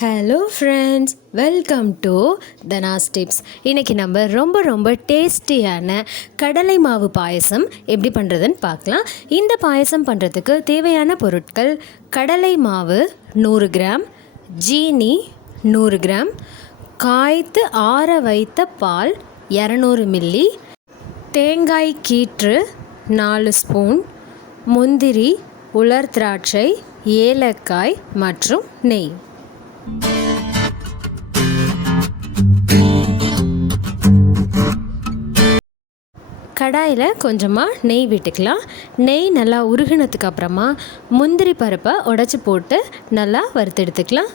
Hello friends welcome to Dhana's tips இன்றைக்கி நம்ம ரொம்ப ரொம்ப டேஸ்டியான கடலை மாவு பாயசம் எப்படி பண்ணுறதுன்னு பார்க்கலாம். இந்த பாயசம் பண்ணுறதுக்கு தேவையான பொருட்கள் கடலை மாவு நூறு கிராம் ஜீனி நூறு கிராம் காய்த்து ஆற வைத்த பால் இரநூறு மில்லி தேங்காய் கீற்று நாலு ஸ்பூன் முந்திரி உலர் திராட்சை ஏலக்காய் மற்றும் நெய். கடாயில் கொஞ்சமாக நெய் விட்டுக்கலாம். நெய் நல்லா உருகினதுக்கு அப்புறமா முந்திரி பருப்பை உடச்சி போட்டு நல்லா வறுத்தெடுத்துக்கலாம்.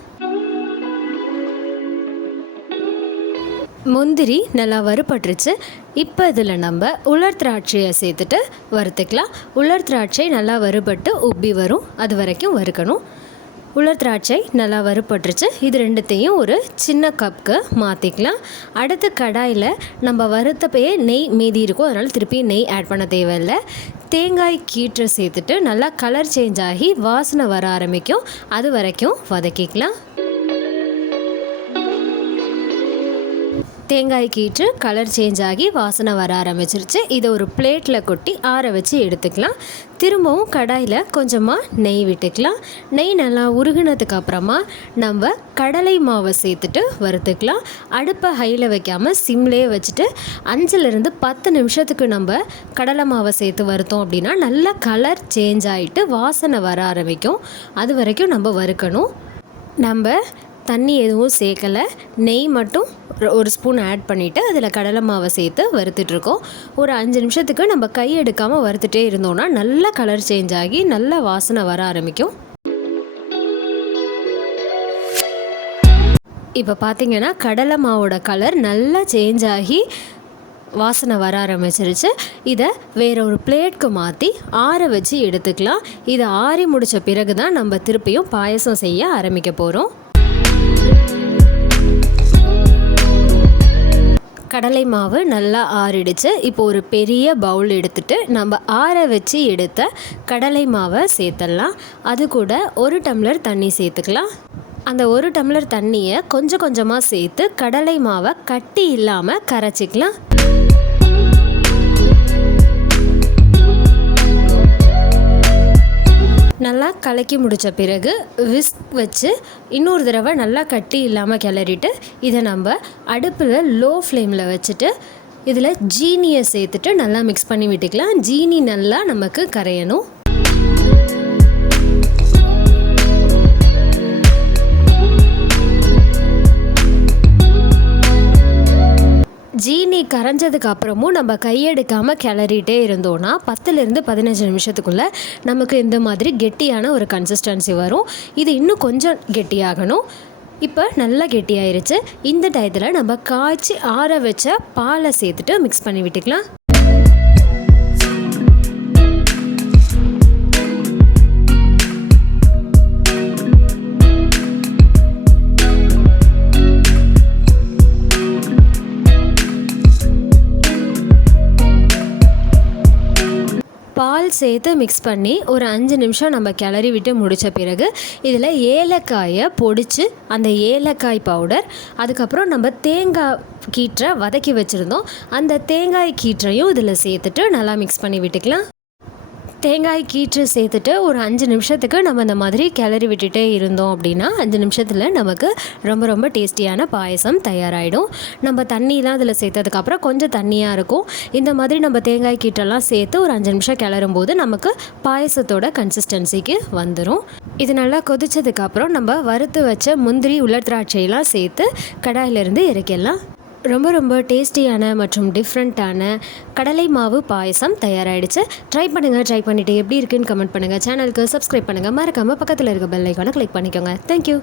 முந்திரி நல்லா வறுபட்டுருச்சு. இப்போ இதில் நம்ம உலர் திராட்சையை சேர்த்துட்டு வறுத்துக்கலாம். உலர் திராட்சை நல்லா வறுபட்டு உப்பி வரும். அது வரைக்கும் வறுக்கணும். உலர் திராட்சை நல்லா வறுப்பட்டுருச்சு இது ரெண்டுத்தையும் ஒரு சின்ன கப்புக்கு மாற்றிக்கலாம் அடுத்து கடாயில் நம்ம வறுத்தப்பையே நெய் மீதி இருக்கும். அதனால் திருப்பி நெய் ஆட் பண்ண தேவையில்லை. தேங்காய் கீற்றை சேர்த்துட்டு நல்லா கலர் சேஞ்ச் ஆகி வாசனை வர ஆரம்பிக்கும். அது வரைக்கும் வதக்கிக்கலாம். தேங்காய் கீற்று கலர் சேஞ்ச் ஆகி வாசனை வர ஆரம்பிச்சிருச்சு. இதை ஒரு பிளேட்டில் கொட்டி ஆற வச்சு எடுத்துக்கலாம். திரும்பவும் கடாயில் கொஞ்சமாக நெய் விட்டுக்கலாம். நெய் நல்லா உருகுனதுக்கு அப்புறமா நம்ம கடலை மாவை சேர்த்துட்டு வறுத்துக்கலாம். அடுப்பை ஹையில் வைக்காமல் சிம்லேயே வச்சுட்டு அஞ்சுலேருந்து பத்து நிமிஷத்துக்கு நம்ம கடலை மாவை சேர்த்து வறுத்தோம் அப்படின்னா நல்லா கலர் சேஞ்ச் ஆகிட்டு வாசனை வர ஆரம்பிக்கும். அது வரைக்கும் நம்ம வறுக்கணும். நம்ம தண்ணி எதுவும் சேர்க்கலை. நெய் மட்டும் ஒரு ஸ்பூன் ஆட் பண்ணிவிட்டு அதில் கடலை மாவை சேர்த்து வறுத்துட்ருக்கோம். ஒரு அஞ்சு நிமிஷத்துக்கு நம்ம கை எடுக்காமல் வறுத்துட்டே இருந்தோன்னா நல்ல கலர் சேஞ்ச் ஆகி நல்ல வாசனை வர ஆரம்பிக்கும். இப்போ பார்த்தீங்கன்னா கடலை மாவோட கலர் நல்லா சேஞ்ச் ஆகி வாசனை வர ஆரம்பிச்சிருச்சு. இதை வேற ஒரு பிளேட்க்கு மாற்றி ஆற வச்சு எடுத்துக்கலாம். இதை ஆறி முடித்த பிறகு தான் நம்ம திருப்பியும் பாயசம் செய்ய ஆரம்பிக்க போகிறோம் கடலை மாவு நல்லா ஆறிடுச்சு. இப்போ ஒரு பெரிய பவுல் எடுத்துட்டு நம்ம ஆற வச்சு எடுத்த கடலை மாவை சேர்த்துடலாம். அது கூட ஒரு டம்ளர் தண்ணி சேர்த்துக்கலாம். அந்த ஒரு டம்ளர் தண்ணியை கொஞ்சம் கொஞ்சமாக சேர்த்து கடலை மாவை கட்டி இல்லாமல் கரைச்சிக்கலாம். நல்லா கலக்கி முடித்த பிறகு விஸ்க் வச்சு இன்னொரு தடவை நல்லா கட்டி இல்லாமல் கிளறிட்டு இதை நம்ம அடுப்பில் லோ ஃப்ளேமில் வச்சுட்டு இதில் ஜீனியை சேர்த்துட்டு நல்லா மிக்ஸ் பண்ணி விட்டுக்கலாம். ஜீனி நல்லா நமக்கு கரையணும். கரைஞ்சதுக்கு அப்புறமும் நம்ம கையெடுக்காமல் கிளறிட்டே இருந்தோன்னா பத்துலேருந்து பதினஞ்சு நிமிஷத்துக்குள்ளே நமக்கு இந்த மாதிரி கெட்டியான ஒரு கன்சிஸ்டன்சி வரும். இது இன்னும் கொஞ்சம் கெட்டியாகணும். இப்போ நல்லா கெட்டியாயிருச்சு. இந்த டயத்தில் நம்ம காய்ச்சி ஆற வச்ச பாலை சேர்த்துட்டு மிக்ஸ் பண்ணி விட்டுக்கலாம். சேர்த்து மிக்ஸ் பண்ணி ஒரு அஞ்சு நிமிஷம் நம்ம கிளறி விட்டு முடித்த பிறகு இதில் ஏலக்காயை பொடிச்சு அந்த ஏலக்காய் பவுடர் அதுக்கப்புறம் நம்ம தேங்காய் கீற்றை வதக்கி வச்சுருந்தோம். அந்த தேங்காய் கீற்றையும் இதில் சேர்த்துட்டு நல்லா மிக்ஸ் பண்ணி விட்டுக்கலாம். தேங்காய் கீற்று சேர்த்துட்டு ஒரு அஞ்சு நிமிஷத்துக்கு நம்ம இந்த மாதிரி கிளறி விட்டுட்டே இருந்தோம் அப்படின்னா அஞ்சு நிமிஷத்தில் நமக்கு ரொம்ப ரொம்ப டேஸ்டியான பாயசம் தயாராகிடும் நம்ம தண்ணியெலாம் அதில் சேர்த்ததுக்கப்புறம் கொஞ்சம் தண்ணியாக இருக்கும். இந்த மாதிரி நம்ம தேங்காய் கீற்றெல்லாம் சேர்த்து ஒரு அஞ்சு நிமிஷம் கிளறும் போது நமக்கு பாயசத்தோட கன்சிஸ்டன்சிக்கு வந்துடும் இது நல்லா கொதிச்சதுக்கப்புறம் நம்ம வறுத்து வச்ச முந்திரி உலர் திராட்சையெல்லாம் சேர்த்து கடாயிலிருந்து இறக்கிடலாம். ரொம்ப ரொம்ப டேஸ்டியான மற்றும் டிஃப்ரெண்ட்டான கடலை மாவு பாயசம் தயாராகிடுச்சு ட்ரை பண்ணுங்கள் ட்ரை பண்ணிவிட்டு எப்படி இருக்குன்னு கமெண்ட் பண்ணுங்கள் சேனலுக்கு சப்ஸ்கிரைப் பண்ணுங்கள் மறக்காமல் பக்கத்தில் இருக்க பெல் ஐக்கானை கிளிக் பண்ணிக்கோங்க. தேங்க்யூ